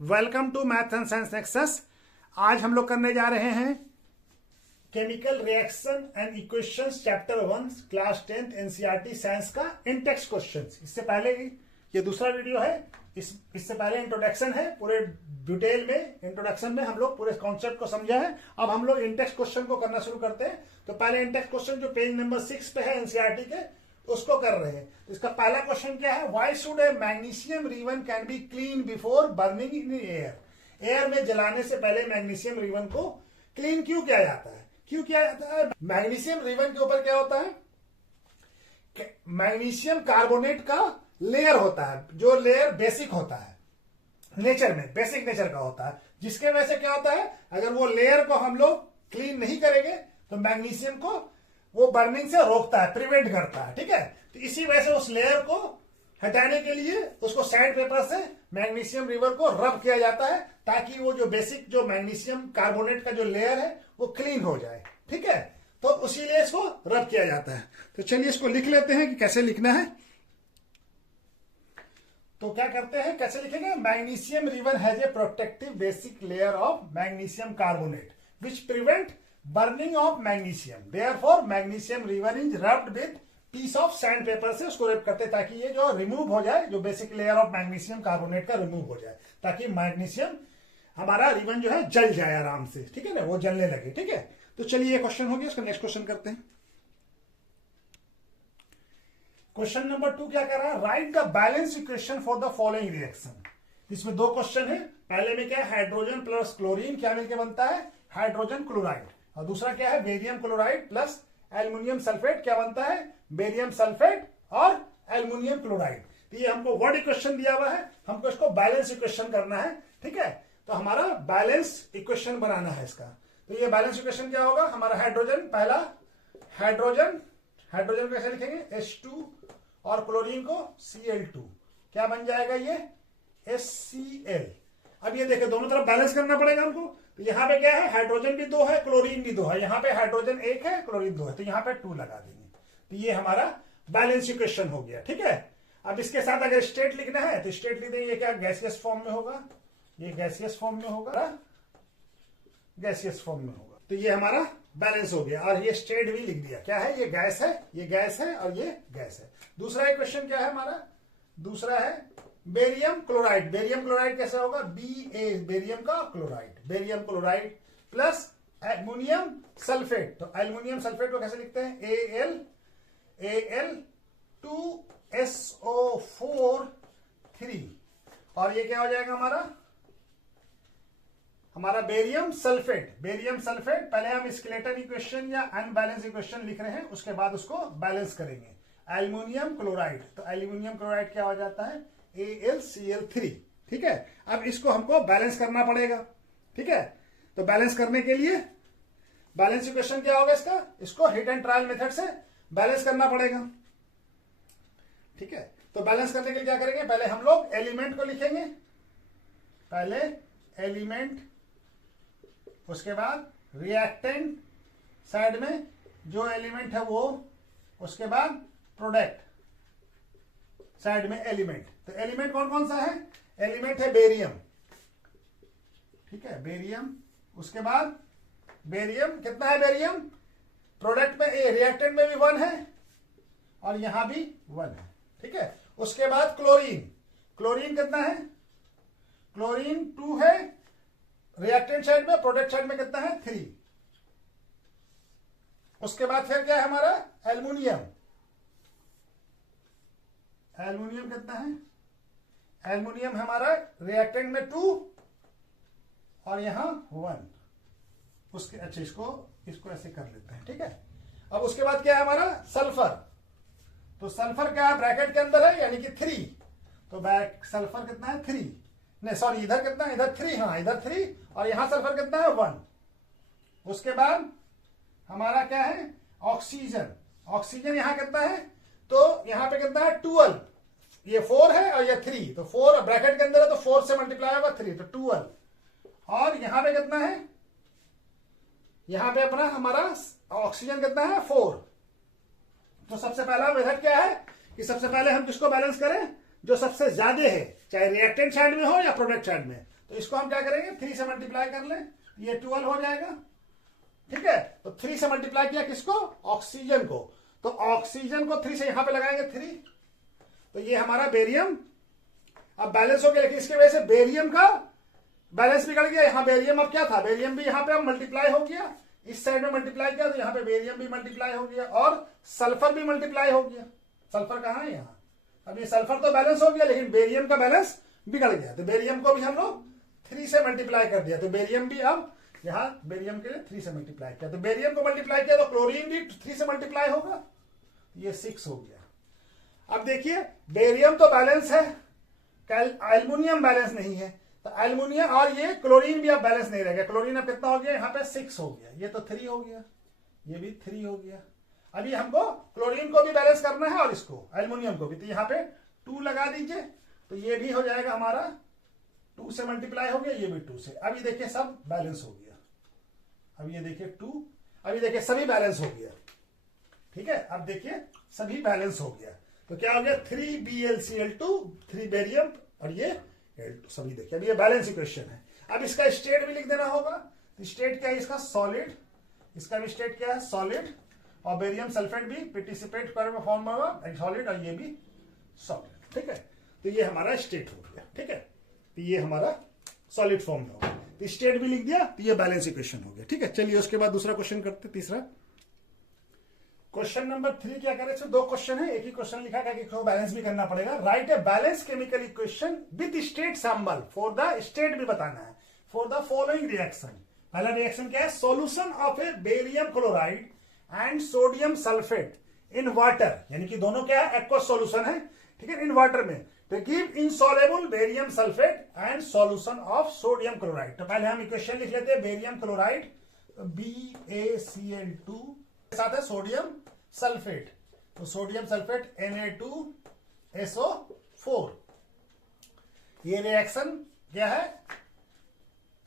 Welcome to math and science nexus. आज हम लोग करने जा रहे हैं chemical reaction and equations chapter 1 class 10th NCERT science का इन टेक्स्ट क्वेश्चंस। इससे पहले ये दूसरा वीडियो है। इससे पहले इंट्रोडक्शन है, पूरे डिटेल में इंट्रोडक्शन में हम लोग पूरे कॉन्सेप्ट को समझा है। अब हम लोग इन टेक्स्ट क्वेश्चन को करना शुरू करते हैं। तो पहले इन टेक्स्ट क्वेश्चन जो पेज नंबर 6 पे है एनसीईआरटी के, उसको कर रहे हैं। इसका पहला क्वेश्चन क्या है? Why should A magnesium ribbon can be clean before burning in air? Air में जलाने से पहले मैग्नीशियम रिबन को क्लीन क्यों किया जाता है? क्यों किया जाता है? मैग्नीशियम रिबन के ऊपर क्या होता है? मैग्नीशियम कार्बोनेट का लेयर होता है, जो लेयर बेसिक होता है, नेचर में बेसिक नेचर का होता है, जिसके वजह से क्या होता है, अगर वो लेयर को हम लोग क्लीन नहीं करेंगे तो मैग्नीशियम को वो बर्निंग से रोकता है, प्रिवेंट करता है। ठीक है, तो इसी वजह से उस लेयर को हटाने के लिए उसको सैंड पेपर से मैग्नीशियम रिबन को रब किया जाता है, ताकि वो जो बेसिक जो मैग्नीशियम कार्बोनेट का जो लेयर है वो क्लीन हो जाए। ठीक है, तो उसीलिए इसको रब किया जाता है। तो चलिए इसको लिख लेते हैं कि कैसे लिखना है। तो क्या करते हैं, कैसे लिखेंगे? Magnesium ribbon has a protective basic layer of magnesium carbonate which prevent burning of magnesium, therefore magnesium ribbon is rubbed with piece of sand paper से उसको रब करते हैं, ताकि ये जो रिमूव हो जाए, जो basic layer of magnesium carbonate का रिमूव हो जाए, ताकि मैग्नीशियम हमारा रिबन जो है जल जाए आराम से। ठीक है ना, वो जलने लगे। ठीक है, तो चलिए ये क्वेश्चन हो गया। इसका नेक्स्ट क्वेश्चन करते हैं। क्वेश्चन नंबर 2 क्या कर रहा है? Right the balance equation for the following reaction. इसमें दो क्वेश्चन है। पहले में क्या है? हाइड्रोजन प्लस क्लोरीन क्या मिलकर बनता है? Hydrogen chloride. और दूसरा क्या है? Barium chloride plus aluminium sulphate क्या बनता है? बेरियम सल्फेट और एल्युमिनियम क्लोराइड। तो ये हमको वर्ड इक्वेशन दिया हुआ है, हमको इसको बैलेंस इक्वेशन करना है। ठीक है, तो हमारा बैलेंस इक्वेशन बनाना है इसका। तो ये बैलेंस इक्वेशन क्या होगा? हमारा हाइड्रोजन, पहला हाइड्रोजन को कैसे लिखेंगे? H2 और क्लोरीन को Cl2 क्या बन जाएगा? ये HCl। अब ये देखिए, दोनों तरफ बैलेंस करना पड़ेगा हमको। तो यहाँ पे क्या है? हाइड्रोजन भी 2 है, क्लोरीन भी 2 है। यहाँ पे हाइड्रोजन 1 है, क्लोरीन 2 है, तो यहाँ पे 2 लगा देंगे। तो ये हमारा बैलेंस इक्वेशन हो गया। ठीक है, अब इसके साथ अगर स्टेट लिखना है तो स्टेट लिख देंगे। ये क्या गैसियस फॉर्म में होगा? ये गैसियस फॉर्म में होगा, गैसियस फॉर्म में होगा। तो ये हमारा बैलेंस हो गया। और ये स्टेट भी लिख दिया। क्या है? ये गैस है, ये गैस है और ये गैस है। दूसरा इक्वेशन क्या है हमारा? दूसरा है बेरियम क्लोराइड। बेरियम क्लोराइड कैसे होगा? Ba, बेरियम का chloride, barium chloride plus aluminium sulphate. तो एल्युमिनियम सल्फेट को कैसे लिखते हैं? Al2SO4 और ये क्या हो जाएगा हमारा बेरियम सल्फेट। बेरियम सल्फेट पहले हम स्केलेटन इक्वेशन या अनबैलेंस इक्वेशन लिख रहे हैं, उसके बाद उसको बैलेंस करेंगे। एल्युमिनियम क्लोराइड, तो एल्युमिनियम क्लोराइड क्या हो जाता है? AlCl3। ठीक है, अब इसको हमको बैलेंस करना पड़ेगा। ठीक है, तो बैलेंस करने के लिए बैलेंस इक्वेशन क्या होगा इसको हिट एंड ट्रायल मेथड से बैलेंस करना पड़ेगा। ठीक है, तो बैलेंस करने के लिए क्या करेंगे? पहले हम लोग एलिमेंट को लिखेंगे। पहले एलिमेंट, उसके बाद रिएक्टेंट साइड में जो एलिमेंट है वो, उसके बाद प्रोडक्ट साइड में एलिमेंट। तो एलिमेंट कौन कौन सा है? एलिमेंट है बेरियम। ठीक है, बेरियम। उसके बाद बेरियम कितना है? बेरियम प्रोडक्ट में, रिएक्टेंट में भी 1 है और यहां भी 1 है। ठीक है, उसके बाद क्लोरीन। क्लोरीन कितना है? क्लोरीन 2 है रिएक्टेंट साइड में, प्रोडक्ट साइड में कितना है? 3। उसके बाद फिर क्या है हमारा? एल्युमिनियम। एल्युमिनियम कितना है? एल्युमिनियम हमारा रिएक्टेंट में 2 और यहां 1। उसके अच्छा, इसको ऐसे कर लेते हैं। ठीक है, अब उसके बाद क्या है हमारा? सल्फर। तो सल्फर क्या है? ब्रैकेट के अंदर है, यानी कि 3। तो सल्फर कितना है? 3। नहीं सॉरी, इधर कितना है? इधर 3। हाँ, इधर 3 और यहां सल्फर कितना है? 1। उसके बाद हमारा क्या है? ऑक्सीजन। ऑक्सीजन यहां कितना है? तो यहां पे कितना है? 12। ये 4 है और ये 3, तो 4 ब्रैकेट के अंदर है, तो 4 से मल्टीप्लाई होगा 3, तो 12। और यहां पे कितना है? यहां पे अपना हमारा ऑक्सीजन कितना है? 4। तो सबसे पहला मेथड क्या है कि सबसे पहले हम किसको बैलेंस करें? जो सबसे ज्यादा है, चाहे रिएक्टेंट साइड में हो या प्रोडक्ट साइड में। तो इसको हम क्या करेंगे, 3 से मल्टीप्लाई कर लें, ये 12 हो जाएगा। ठीक है, तो 3 से मल्टीप्लाई किया किसको, ऑक्सीजन को, तो ऑक्सीजन को 3 से यहां पे लगाएंगे 3, तो ये हमारा बेरियम अब बैलेंस हो गया। लेकिन इसकी वजह से बेरियम का बैलेंस बिगड़ गया। यहां बेरियम अब क्या था, बेरियम भी यहां पे अब मल्टीप्लाई हो गया, इस साइड में मल्टीप्लाई किया तो यहां पे बेरियम भी मल्टीप्लाई हो गया और सल्फर भी मल्टीप्लाई हो गया। सल्फर कहां है, यहां। अब ये सल्फर तो बैलेंस हो गया लेकिन बेरियम का बैलेंस बिगड़ गया, तो बेरियम को भी हम लोग 3 से मल्टीप्लाई कर दिया, तो बेरियम भी अब यहां बेरियम के लिए 3 से मल्टीप्लाई किया, तो बेरियम को मल्टीप्लाई किया तो क्लोरीन भी 3 से मल्टीप्लाई होगा, ये 6 हो गया। अब देखिए बेरियम तो बैलेंस है, एल्युमिनियम बैलेंस नहीं है, तो एल्युमिनियम और ये क्लोरीन भी अब बैलेंस नहीं रहेगा। क्लोरीन अब कितना हो गया, यहाँ पे 6 हो गया, ये तो 3 हो गया, ये भी 3 हो गया। अभी हमको क्लोरीन को भी बैलेंस करना है और इसको एल्युमिनियम को भी, तो यहाँ पे 2 लगा दीजिए, तो ये भी हो जाएगा हमारा 2 से मल्टीप्लाई हो गया, ये भी 2 से। अभी देखिए सब बैलेंस हो गया, अब ये देखिए 2, अभी देखिए सभी बैलेंस हो गया। ठीक है, अब देखिए सभी बैलेंस हो गया, तो क्या हो गया 3BlCl2, 3 बेरियम और ये L2, सभी देखिए। अब ये बैलेंस इक्वेशन है। अब इसका स्टेट भी लिख देना होगा, तो स्टेट क्या है इसका, सॉलिड, इसका भी स्टेट क्या है, सॉलिड, और बेरियम सल्फेट भी पार्टिसिपेट फॉर्म में होगा सॉलिड, और ये भी सॉलिड। ठीक है, तो ये हमारा स्टेट हो गया। ठीक है, तो ये हमारा सॉलिड फॉर्म में होगा, तो स्टेट भी लिख दिया, तो ये बैलेंस इक्वेशन हो गया। ठीक है, चलिए उसके बाद दूसरा क्वेश्चन करते, तीसरा क्वेश्चन नंबर 3 क्या करें, इसमें 2 क्वेश्चन है, एक ही क्वेश्चन लिखा है कि बैलेंस भी करना पड़ेगा। Right a balance chemical equation with state symbol for the state भी बताना है फॉर द फॉलोइंग रिएक्शन। पहला रिएक्शन क्या है, solution of A barium chloride and sodium sulphate in water, यानी कि दोनों क्या है, एक्वस सॉल्यूशन है। ठीक है, इन वाटर में, तो give insoluble barium sulphate and solution of sodium chloride. तो पहले हम इक्वेशन लिख लेते हैं, बेरियम क्लोराइड BaCl2 के साथ है सोडियम सल्फेट, तो सोडियम सल्फेट Na2SO4, ये रिएक्शन क्या है,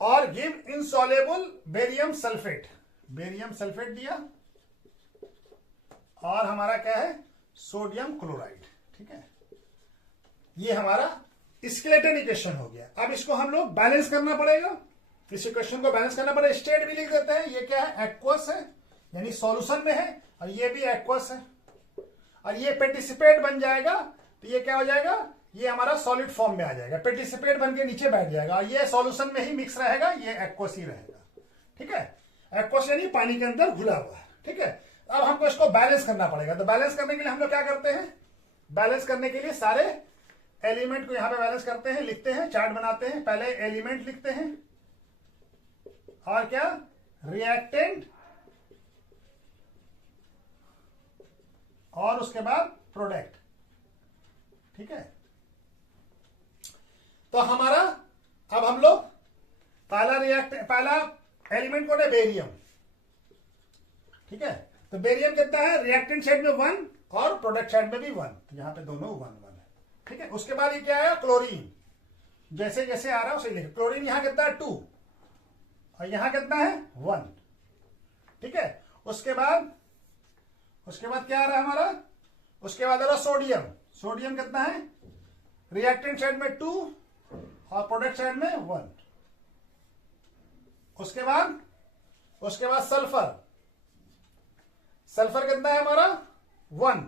और give insoluble barium sulphate, barium sulphate दिया, और हमारा क्या है, सोडियम क्लोराइड। ठीक है, ये हमारा स्केलेटन इक्वेशन हो गया। अब इसको हम लोग बैलेंस करना पड़ेगा, इस इक्वेशन को बैलेंस करना पड़ेगा। स्टेट भी लिख देते हैं, ये क्या है, एक्वस है, यानी सॉल्यूशन में है, और ये भी एक्वस है, और ये पार्टिसिपेट बन जाएगा, तो ये क्या हो जाएगा, ये हमारा सॉलिड फॉर्म में आ जाएगा, पार्टिसिपेट बन के नीचे बैठ जाएगा, और ये सॉल्यूशन में ही मिक्स रहेगा, ये एक्वस ही रहेगा। ठीक है, एक्वस यानी पानी के अंदर घुला हुआ है। ठीक है, अब हमको इसको बैलेंस करना पड़ेगा, तो बैलेंस करने के लिए हम लोग क्या करते हैं, बैलेंस करने के लिए सारे एलिमेंट को यहां पे बैलेंस करते हैं, लिखते हैं, चार्ट बनाते हैं। पहले एलिमेंट लिखते हैं, और क्या, रिएक्टेंट, और उसके बाद प्रोडक्ट। ठीक है, तो हमारा अब हम लोग पहला एलिमेंट कौन है, बेरियम। ठीक है, तो बेरियम कितना है, रिएक्टेंट साइड में 1 और प्रोडक्ट साइड में भी 1, तो यहां पे दोनों 1 1 है। ठीक है, उसके बाद ये क्या है, क्लोरीन, जैसे जैसे आ रहा है उसे लिखे। क्लोरीन यहां कितना है 2, और यहां कितना है 1। ठीक है, उसके बाद क्या आ रहा है हमारा, उसके बाद आ रहा सोडियम। सोडियम कितना है, रिएक्टेंट साइड में 2 और प्रोडक्ट साइड में 1। उसके बाद सल्फर, सल्फर कितना है हमारा 1,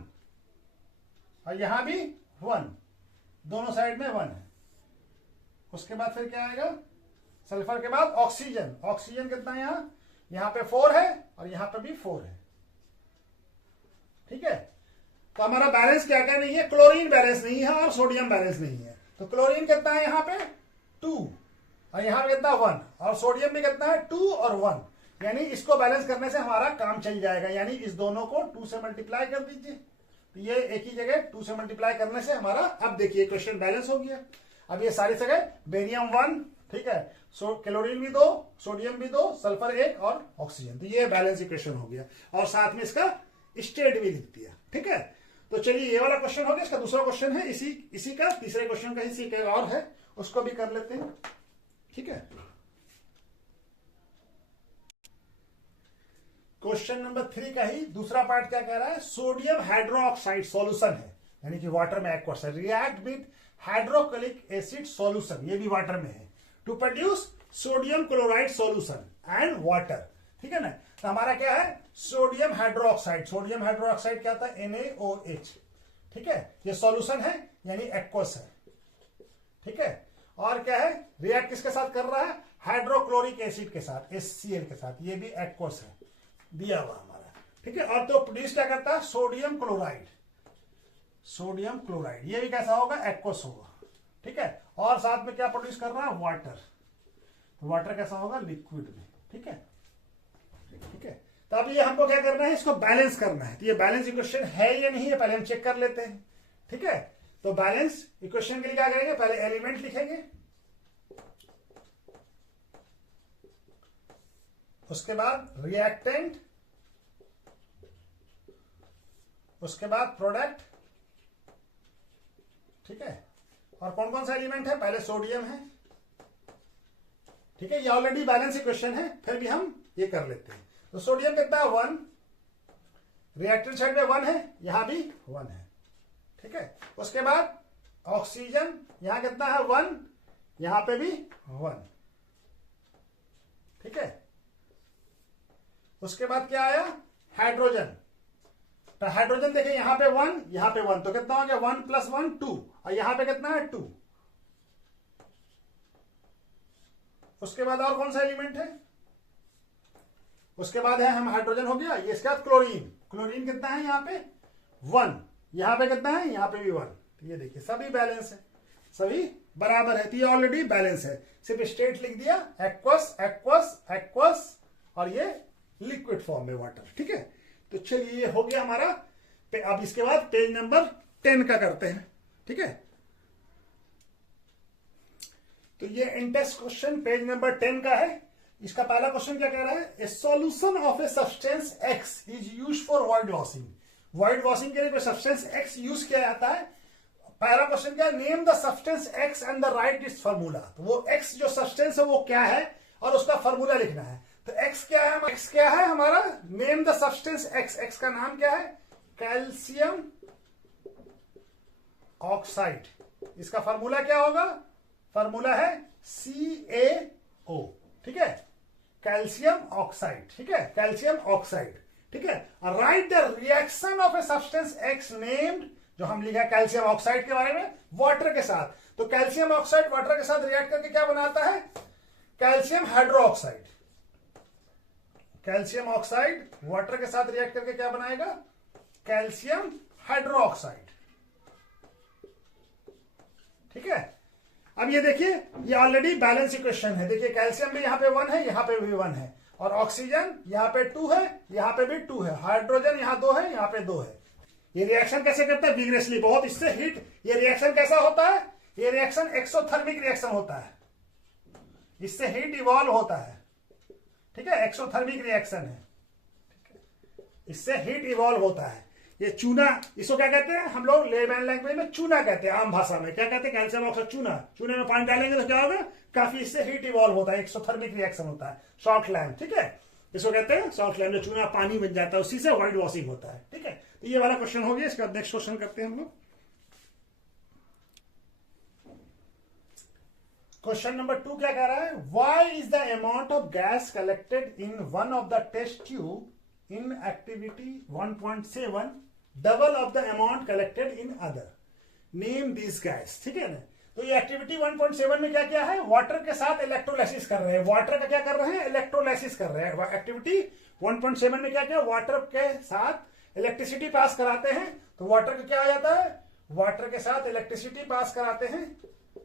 और यहां भी 1, दोनों साइड में 1 है। उसके बाद फिर क्या आएगा, सल्फर के बाद ऑक्सीजन, ऑक्सीजन कितना है यहां पे 4 है, और यहां पे भी 4 है। ठीक है, तो हमारा बैलेंस क्या क्या नहीं है, क्लोरीन बैलेंस नहीं है और सोडियम बैलेंस नहीं है। तो क्लोरीन कितना है यहां पे 2, और यहां पे कितना 1, और सोडियम भी कितना है 2 और 1, यानी इसको बैलेंस करने से हमारा काम चल जाएगा। यानी इस दोनों को 2 से मल्टीप्लाई कर दीजिए, तो ये एक ही जगह 2 से मल्टीप्लाई करने से हमारा, अब देखिए क्वेश्चन बैलेंस हो गया। अब ये सारी जगह बेरियम 1, ठीक है, क्लोरीन भी 2, सोडियम भी 2, सल्फर 1 और ऑक्सीजन, तो ये बैलेंस इक्वेशन हो गया, और साथ में इसका स्टेट भी लिख दिया। ठीक है, तो चलिए ये वाला क्वेश्चन हो गया। इसका दूसरा क्वेश्चन है इसी का, तीसरे क्वेश्चन का इसी का और है, उसको भी कर लेते हैं। ठीक है, क्वेश्चन नंबर 3 का ही दूसरा पार्ट क्या कह रहा है, सोडियम हाइड्रोक्साइड सॉल्यूशन है, यानी कि वाटर में एक्वस है, react with hydrochloric acid solution, ये भी वाटर में है, to produce sodium chloride solution and water, ठीक है ना। तो हमारा क्या है, सोडियम हाइड्रोक्साइड, सोडियम हाइड्रोक्साइड क्या था, NaOH, ठीक है, ये सॉल्यूशन है यानी एक्वस है, ठीक है। और क्या है, रिएक्ट किसके साथ कर रहा है, हाइड्रोक्लोरिक एसिड के साथ, HCl के साथ, ये भी एक्वस है दिया हुआ हमारा, ठीक है। और तो प्रोड्यूस क्या करता है, सोडियम क्लोराइड, सोडियम क्लोराइड, ये भी कैसा होगा, एक्वस होगा, ठीक है। और साथ में क्या प्रोड्यूस कर रहा है, वाटर, वाटर कैसा होगा, लिक्विड में, ठीक है, ठीक है। तो अब ये हमको क्या करना है, इसको बैलेंस करना है। तो ये बैलेंस इक्वेशन है या नहीं है पहले हम चेक कर लेते हैं, ठीक है। तो बैलेंस इक्वेशन के लिए क्या करेंगे, पहले एलिमेंट लिखेंगे, उसके बाद रिएक्टेंट, उसके बाद प्रोडक्ट, ठीक है। और कौन कौन सा एलिमेंट है, पहले सोडियम है, ठीक है। ये ऑलरेडी बैलेंस इक्वेशन है, फिर भी हम ये कर लेते हैं। तो सोडियम कितना है, 1, रिएक्टेंट साइड में 1 है, यहां भी 1 है, ठीक है। उसके बाद ऑक्सीजन यहां कितना है, 1, यहां पे भी 1, ठीक है। उसके बाद क्या आया, हाइड्रोजन, तो हाइड्रोजन देखिए यहां पे 1, यहां पे 1, तो कितना हो गया, 1 + 1 2, और यहां पे कितना है, 2। उसके बाद और कौन सा एलिमेंट है, उसके बाद है हम हाइड्रोजन हो गया, ये इसके बाद क्लोरीन, क्लोरीन कितना है यहाँ पे, 1, यहां पे कितना है, यहां पे भी 1। तो ये देखिए सभी बैलेंस है, सभी बराबर है, तो ये ऑलरेडी बैलेंस है, सिर्फ स्टेट लिख दिया, एक्वस एक्वस एक्वस, और ये लिक्विड फॉर्म में वाटर, ठीक है। तो चलिए ये हो गया हमारा। अब इसके बाद पेज नंबर 10 का करते हैं, ठीक है। तो ये इंटेस्ट क्वेश्चन पेज नंबर 10 का है। इसका पहला क्वेश्चन क्या कह रहा है, ए solution of a substance x is use for void washing, void washing के लिए कोई सब्सटेंस एक्स यूज किया जाता है। पहला क्वेश्चन क्या है, name the substance x and the right it's formula. तो वो एक्स जो सब्सटेंस है वो क्या है और उसका फार्मूला लिखना है। तो एक्स क्या है, एक्स क्या है हमारा, name the substance x, x का नाम क्या है, कैल्शियम ऑक्साइड। इसका फार्मूला क्या होगा, फार्मूला है CaO, ठीक है, कैल्शियम ऑक्साइड, ठीक है, कैल्शियम ऑक्साइड, ठीक है। Right the reaction of a substance x named, जो हम लिखा कैल्शियम ऑक्साइड के बारे में, वाटर के साथ। तो कैल्शियम ऑक्साइड वाटर के साथ रिएक्ट करके क्या बनाता है, calcium hydroxide. Calcium oxide water के साथ रिएक्ट करके क्या बनाएगा, कैल्शियम हाइड्रोक्साइड, ठीक है। अब ये देखिए ये ऑलरेडी बैलेंस इक्वेशन है, देखिए कैल्शियम भी यहां पे 1 है, यहां पे भी 1 है, और ऑक्सीजन यहां पे 2 है, यहां पे भी 2 है, हाइड्रोजन यहां 2 है, यहां पे 2 है। ये रिएक्शन कैसे करता है, विग्रेसली, बहुत, इससे हीट, ये रिएक्शन कैसा होता है, ये रिएक्शन एक्सोथर्मिक रिएक्शन होता है, इससे हीट इवॉल्व होता है, ठीक है, एक्सोथर्मिक रिएक्शन है, ठीक है? इससे हीट इवॉल्व होता है। ये चूना, इसको क्या कहते हैं हम लोग लेमैन लैंग्वेज में चूना कहते हैं, आम भाषा में क्या कहते हैं, कैल्शियम ऑक्साइड चूना। चूने में पानी डालेंगे तो क्या होगा, काफी इससे हीट इवॉल्व होता है, एक्सोथर्मिक रिएक्शन होता है, सॉल्ट लैम्प, ठीक है, इसको कहते हैं सॉल्ट लैम्प, जो चूना पानी बन जाता है उसी से व्हाइट वॉशिंग होता है, ठीक है। तो ये वाला क्वेश्चन हो गया। इसका नेक्स्ट क्वेश्चन करते हैं हम लोग। क्वेश्चन नंबर 2 क्या कह रहा है, why is the amount of gas collected in one of the test tube in activity 1.7 double of the amount collected in other, name this gas, ठीक है ना। तो ये एक्टिविटी 1.7 में क्या क्या है, वाटर के साथ इलेक्ट्रोलाइसिस कर रहे हैं, वाटर का क्या कर रहे हैं, इलेक्ट्रोलाइसिस कर रहे हैं। एक्टिविटी 1.7 में क्या क्या, वाटर के साथ इलेक्ट्रिसिटी पास कराते हैं। तो वाटर का क्या हो जाता है, वाटर के साथ इलेक्ट्रिसिटी पास कराते हैं,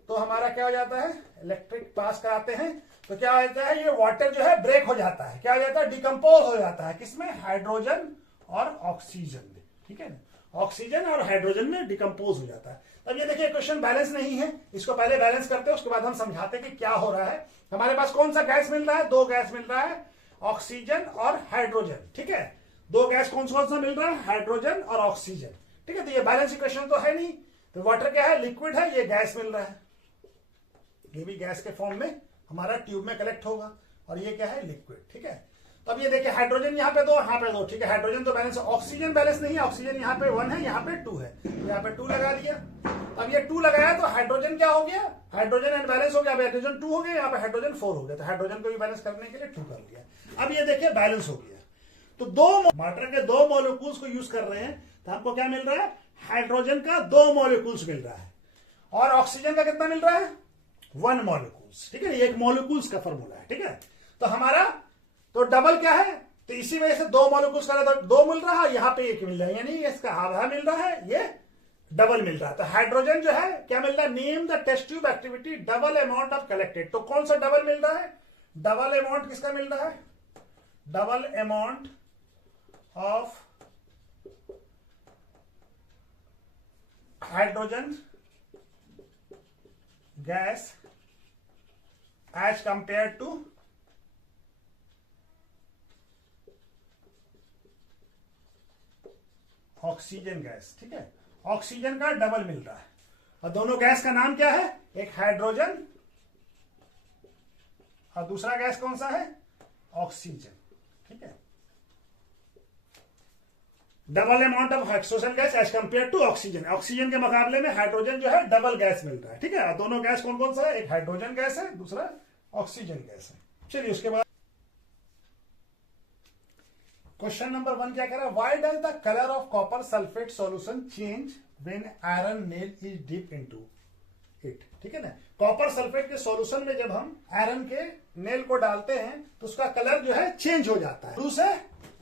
तो हमारा क्या हो जाता है, इलेक्ट्रिक पास कराते हैं, तो क्या हो जाता है, ये वाटर जो है ब्रेक हो जाता है, क्या हो जाता है, डिकम्पोज हो जाता है, किसमें, हाइड्रोजन और ऑक्सीजन में, ठीक है ना, ऑक्सीजन और हाइड्रोजन में डिकम्पोज हो जाता है। अब ये देखिए क्वेश्चन बैलेंस नहीं है, इसको पहले बैलेंस करते हैं, उसके बाद हम समझाते हैं कि क्या हो रहा है। हमारे पास कौन सा गैस मिल रहा है, 2 गैस मिल रहा है, ऑक्सीजन और हाइड्रोजन, ठीक है, 2 गैस कौन सा मिल रहा है, हाइड्रोजन और ऑक्सीजन, ठीक है। तो ये बैलेंस इक्वेशन तो है नहीं, तो वाटर क्या है, लिक्विड है, ये गैस मिल रहा है, ये भी गैस के फॉर्म में हमारा ट्यूब में कलेक्ट होगा, और ये क्या है, लिक्विड, ठीक है। तो अब ये देखिए हाइड्रोजन यहाँ पे 2, यहाँ पे 2, ठीक है, हाइड्रोजन तो बैलेंस, ऑक्सीजन बैलेंस नहीं है, ऑक्सीजन यहाँ पे 1 है, यहाँ पे 2 है, यहाँ पे 2 लगा दिया। अब ये 2 लगाया तो हाइड्रोजन क्या हो गया, हाइड्रोजन अनबैलेंस हो गया, अब हाइड्रोजन 2 हो गया, यहाँ पे हाइड्रोजन 4 हो गया, तो हाइड्रोजन को भी बैलेंस करने के लिए 2 कर लिया। अब ये देखिए बैलेंस हो गया। तो दो वाटर के 2 मॉलिक्यूल्स को यूज कर रहे हैं, तो हमको क्या मिल रहा है, हाइड्रोजन का 2 मॉलिक्यूल्स मिल रहा है, और ऑक्सीजन का कितना मिल रहा है, 1 मॉलिक्यूल्स। ठीक है, ये एक मॉलिक्यूल्स का फॉर्मूला है। ठीक है, तो हमारा तो डबल क्या है, तो इसी वजह से 2 मॉलिक्यूल्स का तो 2 मिल रहा है, यहाँ पे 1 मिल रहा है, यानी इसका आधा मिल रहा है, ये डबल मिल रहा है। तो हाइड्रोजन जो है क्या मिल रहा है, name the test tube activity double amount of collected. तो कौन सा डबल मिल रहा है, डबल अमाउंट किसका मिल रहा है, double amount of hydrogen gas as compare to oxygen gas. ठीक है, ऑक्सीजन का डबल मिल रहा है, और दोनों गैस का नाम क्या है, एक हाइड्रोजन और दूसरा गैस कौन सा है, ऑक्सीजन। ठीक है, double amount of hydrogen gas as compare to oxygen, oxygen के मुकाबले में हाइड्रोजन जो है डबल गैस मिल रहा है। ठीक है, दोनों गैस कौन कौन सा है, एक हाइड्रोजन गैस है, दूसरा ऑक्सीजन गैस है। चलिए उसके बाद क्वेश्चन नंबर 1 क्या कह रहा है, why does the colour of copper sulphate solution change when iron nail is dip into it. ठीक है ना, कॉपर सल्फेट के सॉल्यूशन में जब हम आयरन के नेल को डालते हैं तो उसका कलर जो है चेंज हो जाता है, ब्लू से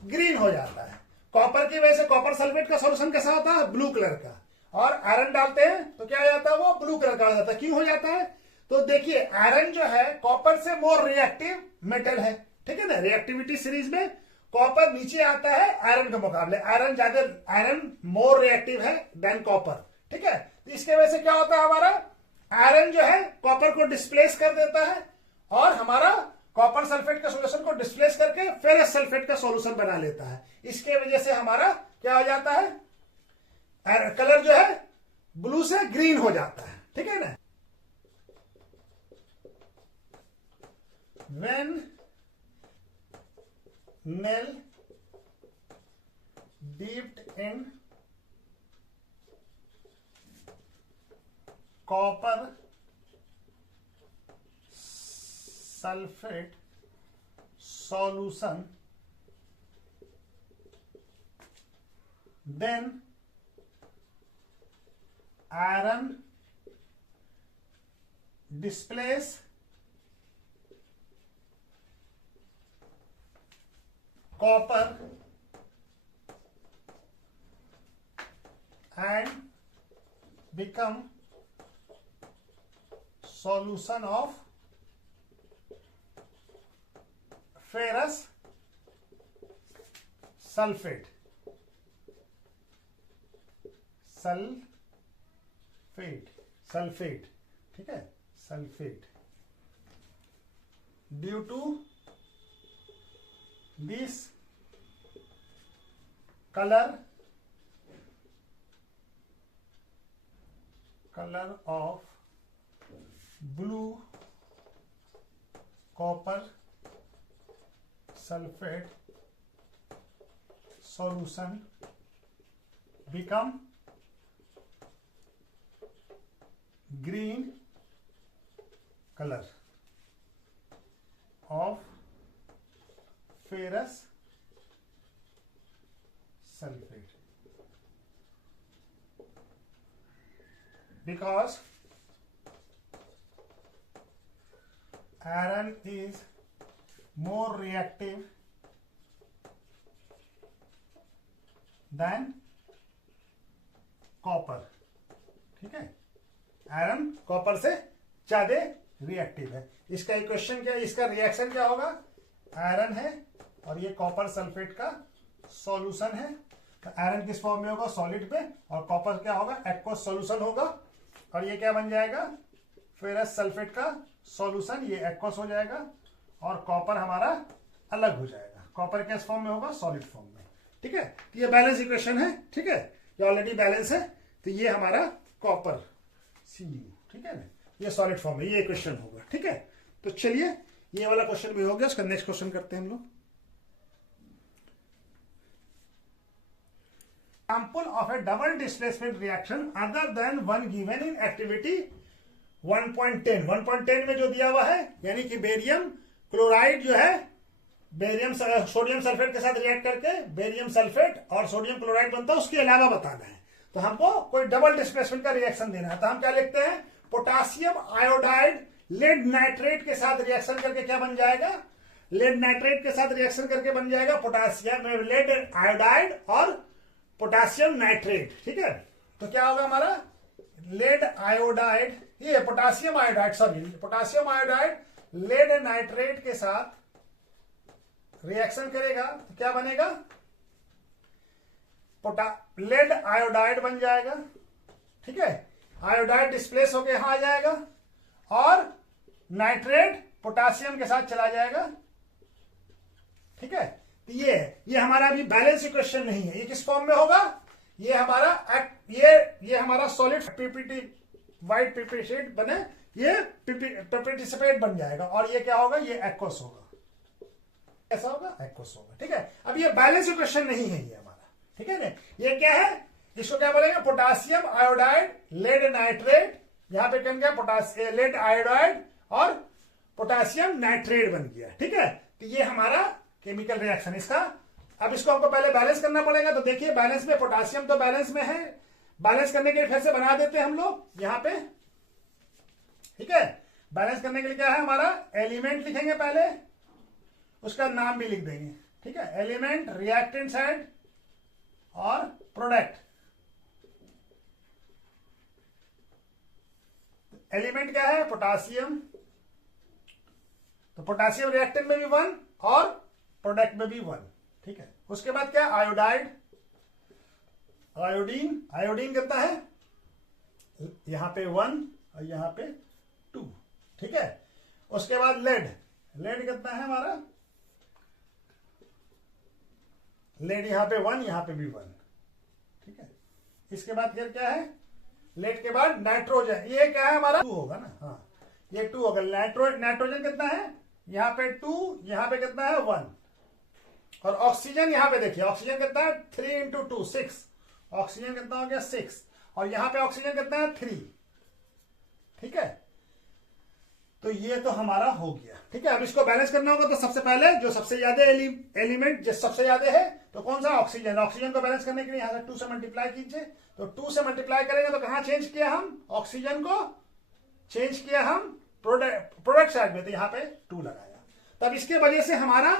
ग्रीन हो जाता है। कॉपर की वजह से कॉपर सल्फेट का सॉल्यूशन कैसा होता है, ब्लू कलर का, और आयरन डालते हैं तो क्या हो जाता है, वो ब्लू कलर का हो जाता है। क्यों हो जाता है, तो देखिए आयरन जो है कॉपर से मोर रिएक्टिव मेटल है। ठीक है ना, रिएक्टिविटी सीरीज में कॉपर नीचे आता है आयरन के मुकाबले, आयरन ज्यादा, आयरन मोर रिएक्टिव है देन कॉपर। ठीक है, तो इसके वजह से क्या होता है, हमारा आयरन जो है कॉपर को डिस्प्लेस कर देता है, और हमारा कॉपर सल्फेट के सॉल्यूशन को डिस्प्लेस करके फेरस सल्फेट का सॉल्यूशन बना लेता है। इसके वजह से हमारा क्या हो जाता है, कलर जो है ब्लू से ग्रीन हो जाता है। ठीक है ना, when nail dipped in copper sulfate solution, then iron displace copper and become solution of ferrous sulfate, sulfate। ठीक है, sulphate. Due to this color of blue copper sulfate solution become green color of ferrous sulfate, because iron is more reactive than copper। ठीक है, iron copper से ज्यादा reactive है। इसका equation क्या है, इसका रिएक्शन क्या होगा, आयरन है और ये कॉपर सल्फेट का सॉल्यूशन है, तो आयरन किस फॉर्म में होगा, सॉलिड पे, और कॉपर क्या होगा, एक्वस सॉल्यूशन होगा, और ये क्या बन जाएगा, फेरस सल्फेट का सॉल्यूशन, ये एक्वस हो जाएगा, और कॉपर हमारा अलग हो जाएगा। कॉपर किस फॉर्म में होगा, सॉलिड फॉर्म में। ठीक है, तो ये बैलेंस इक्वेशन है। ठीक है, ये ऑलरेडी बैलेंस है, तो ये हमारा कॉपर Cu। ठीक है ना, ये सॉलिड फॉर्म है, ये इक्वेशन होगा। ठीक है, तो चलिए ये वाला क्वेश्चन भी हो गया, उसका नेक्स्ट क्वेश्चन करते हैं हम लोग। Example of A double displacement reaction other than one given in activity 1.10। 1.10 में जो दिया हुआ है, यानी कि बेरियम क्लोराइड जो है बेरियम सोडियम सल्फेट के साथ रिएक्ट करके बेरियम सल्फेट और सोडियम क्लोराइड बनता है, उसके अलावा बताना है। तो हमको कोई डबल डिस्प्लेसमेंट का रिएक्शन देना है, तो हम क्या लिखते हैं, पोटासियम आयोडाइड लेड नाइट्रेट के साथ रिएक्शन करके क्या बन जाएगा, लेड नाइट्रेट के साथ रिएक्शन करके बन जाएगा पोटासियम लेड आयोडाइड और पोटासियम नाइट्रेट। ठीक है, तो क्या होगा हमारा लेड आयोडाइड, ये potassium iodide, sorry potassium iodide lead nitrate के साथ रिएक्शन करेगा तो क्या बनेगा, लेड आयोडाइड बन जाएगा। ठीक है, आयोडाइड डिस्प्लेस होके यहां आ जाएगा और नाइट्रेट पोटासियम के साथ चला जाएगा। ठीक है, तो ये हमारा अभी बैलेंस इक्वेशन नहीं है, ये किस फॉर्म में होगा, ये हमारा ये हमारा solid PPT white PP sheet बने, ये पीपीटी सफेद बन जाएगा और ये क्या होगा, ये एक्वस होगा, ऐसा होगा एक्वस होगा। ठीक है, अब ये बैलेंस इक्वेशन नहीं है ये हमारा। ठीक है ना, ये क्या है, इसको क्या बोलेंगे, पोटासियम आयोडाइड लेड नाइट्रेट, यहां पे क्या पोटासियम लेड आयोडाइड और पोटासियम नाइट्रेट बन गया। ठीक है, तो ये हमारा केमिकल रिएक्शन इसका। अब इसको हमको पहले बैलेंस करना पड़ेगा, तो देखिए बैलेंस में पोटासियम तो बैलेंस में है, बैलेंस करने के लिए फिर से बना देते हैं हम लोग यहां पे। ठीक है, बैलेंस करने के लिए क्या है हमारा, एलिमेंट लिखेंगे पहले, उसका नाम भी लिख देंगे। ठीक है, एलिमेंट, रिएक्टेंट साइड और प्रोडक्ट। एलिमेंट क्या है, पोटासियम, तो पोटासियम रिएक्टेंट में भी 1 और प्रोडक्ट में भी 1। ठीक है, उसके बाद क्या, आयोडाइड, आयोडीन, आयोडीन कितना है, यहां पे 1 और यहां पे 2। ठीक है, उसके बाद लेड, लेड कितना है हमारा, लेड यहां पे 1 यहां पे भी 1। ठीक है, इसके बाद फिर क्या है, लेड के बाद नाइट्रोजन, ये क्या है हमारा 2 होगा ना, हाँ ये 2 होगा। नाइट्रोजन कितना है, यहां पे 2, यहां पे कितना है 1। और ऑक्सीजन यहां पे देखिए, ऑक्सीजन कितना है 3 × 2 6, ऑक्सीजन कितना हो गया 6, और यहां पे ऑक्सीजन कितना है 3। ठीक है, तो ये तो हमारा हो गया। ठीक है, अब इसको बैलेंस करना होगा, तो सबसे पहले जो सबसे ज्यादा एलिमेंट जो सबसे ज्यादा है तो कौन सा, ऑक्सीजन। ऑक्सीजन को बैलेंस करने के लिए यहां से 2 से मल्टीप्लाई कीजिए, तो 2 से मल्टीप्लाई करेंगे तो कहां चेंज किया हम, ऑक्सीजन को चेंज किया हम प्रोडक्ट साइड में, तो यहां पे 2 लगाया। तब इसके वजह से हमारा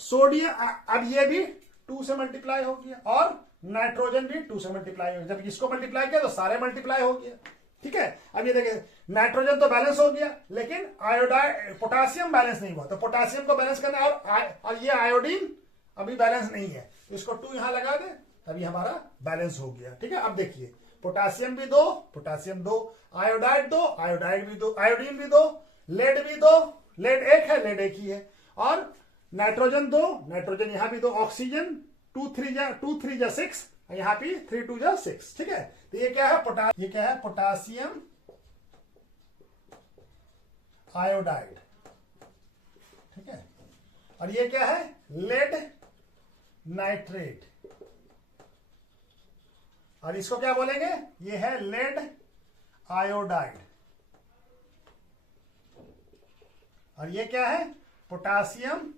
सोडियम, अब ये भी 2 से मल्टीप्लाई हो गया और नाइट्रोजन भी 2 से मल्टीप्लाई हो गया। जब इसको मल्टीप्लाई किया तो सारे मल्टीप्लाई हो गया। ठीक है, अब ये देखिए नाइट्रोजन तो बैलेंस हो गया, लेकिन आयोडाइड पोटासियम बैलेंस नहीं हुआ, तो पोटासियम को बैलेंस करना है, और ये आयोडीन अभी बैलेंस नहीं है, तो इसको 2 यहां लगा दे, तभी हमारा बैलेंस हो गया। ठीक है, अब देखिए पोटासियम भी 2, पोटासियम 2, आयोडाइड 2, आयोडाइड भी 2, आयोडीन भी 2, लेड भी 2, लेड 1 है, लेड 1 ही है, और नाइट्रोजन 2, नाइट्रोजन यहां भी 2, ऑक्सीजन 2 3 जा 6, यहां भी 3 2 जा 6। ठीक है, तो ये क्या है, ये क्या है, पोटासियम आयोडाइड। ठीक है, और ये क्या है, लेड नाइट्रेट, और इसको क्या बोलेंगे, ये है लेड आयोडाइड, और ये क्या है, पोटासियम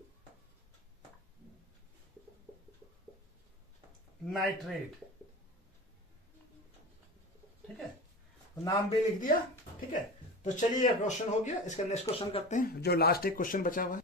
नाइट्रेट। ठीक है, तो नाम भी लिख दिया। ठीक है, तो चलिए क्वेश्चन हो गया, इसका नेक्स्ट क्वेश्चन करते हैं, जो लास्ट एक क्वेश्चन बचा हुआ है।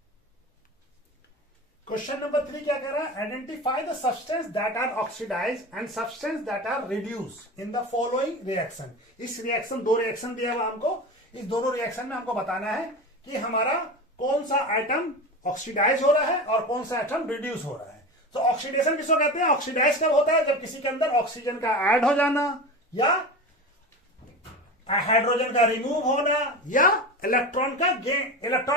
क्वेश्चन नंबर 3 क्या कह रहा है, identify the substance that are oxidise and substance that are reduce in the following reaction. इस रिएक्शन, 2 रिएक्शन दिया हुआ हमको, इस दोनों रिएक्शन में हमको बताना है कि हमारा कौन सा आइटम ऑक्सीडाइज हो रहा है और कौन सा आइटम रिड्यूस हो रहा है। तो ऑक्सीडेशन किसको कहते हैं, ऑक्सीडाइज कब होता है, जब किसी के अंदर ऑक्सीजन का ऐड हो जाना, या हाइड्रोजन का रिमूव होना, या इलेक्ट्रॉन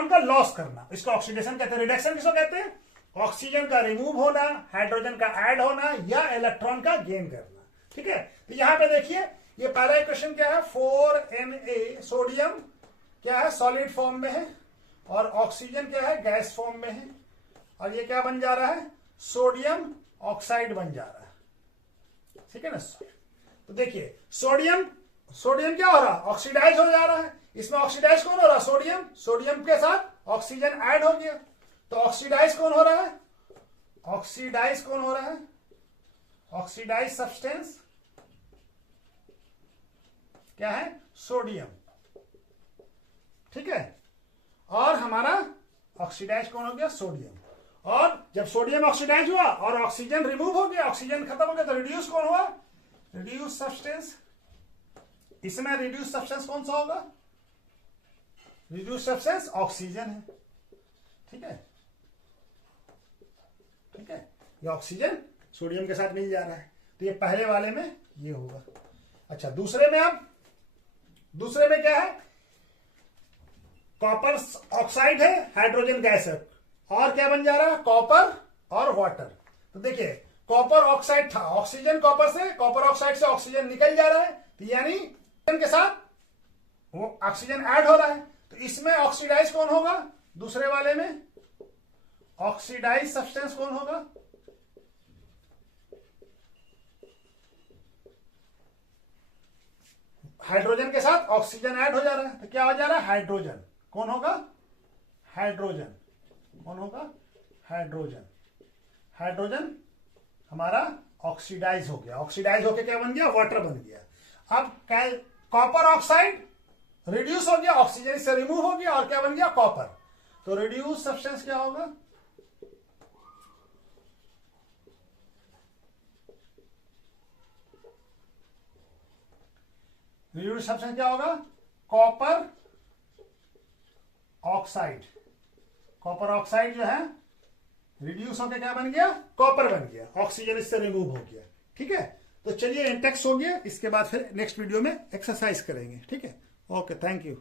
का लॉस करना, इसको ऑक्सीडेशन कहते हैं। रिडक्शन किसको कहते हैं, ऑक्सीजन का रिमूव होना, हाइड्रोजन का ऐड होना, या इलेक्ट्रॉन का गेन करना। ठीक है, तो यहां पे देखिए ये पहला इक्वेशन क्या है, 4Na, सोडियम क्या है, सॉलिड फॉर्म में है, और ऑक्सीजन क्या है, गैस फॉर्म में है, और ये क्या बन जा रहा है, सोडियम ऑक्साइड बन जा रहा है। ठीक है ना। तो देखिए सोडियम क्या हो रहा है, ऑक्सीडाइज हो जा रहा है। इसमें ऑक्सीडाइज कौन हो रहा है, सोडियम के साथ ऑक्सीजन ऐड हो गया, तो ऑक्सीडाइज कौन हो रहा है, ऑक्सीडाइज सब्सटेंस क्या है, सोडियम। ठीक है, और हमारा ऑक्सीडाइज कौन हो गया, सोडियम। और जब सोडियम ऑक्सीडाइज हुआ और ऑक्सीजन रिमूव हो गया, ऑक्सीजन खत्म हो गया, तो रिड्यूस कौन हुआ, रिड्यूस सब्सटेंस। इसमें रिड्यूस सब्सटेंस कौन सा होगा, रिड्यूस सब्सटेंस ऑक्सीजन है। ठीक है, ठीक है, ये ऑक्सीजन सोडियम के साथ मिल जा रहा है, तो ये पहले वाले में ये होगा। अच्छा, दूसरे में क्या है, कॉपर ऑक्साइड है, हाइड्रोजन गैस है, और क्या बन जा रहा है, कॉपर और वाटर। तो देखिए कॉपर ऑक्साइड था, ऑक्सीजन कॉपर ऑक्साइड से ऑक्सीजन निकल जा रहा है, तो यानी के साथ वो ऑक्सीजन ऐड हो रहा है, तो इसमें ऑक्सीडाइज कौन होगा, दूसरे वाले में ऑक्सीडाइज सब्सटेंस कौन होगा, हाइड्रोजन के साथ ऑक्सीजन ऐड हो जा रहा है, तो क्या हो जा रहा है, हाइड्रोजन। कौन होगा, हाइड्रोजन। कौन होगा, हाइड्रोजन हमारा ऑक्सीडाइज हो गया, ऑक्सीडाइज होके क्या बन गया, वाटर बन गया। अब कॉपर ऑक्साइड रिड्यूस हो गया, ऑक्सीजन से रिमूव हो गया, और क्या बन गया, कॉपर। तो रिड्यूस सब्सटेंस क्या होगा, रिड्यूस सब्सटेंस क्या होगा, कॉपर ऑक्साइड। कॉपर ऑक्साइड जो है रिड्यूस होकर क्या बन गया, कॉपर बन गया, ऑक्सीजन इससे रिमूव हो गया। ठीक है, तो चलिए इंटेक्स हो गया, इसके बाद फिर नेक्स्ट वीडियो में एक्सरसाइज करेंगे। ठीक है, ओके, थैंक यू।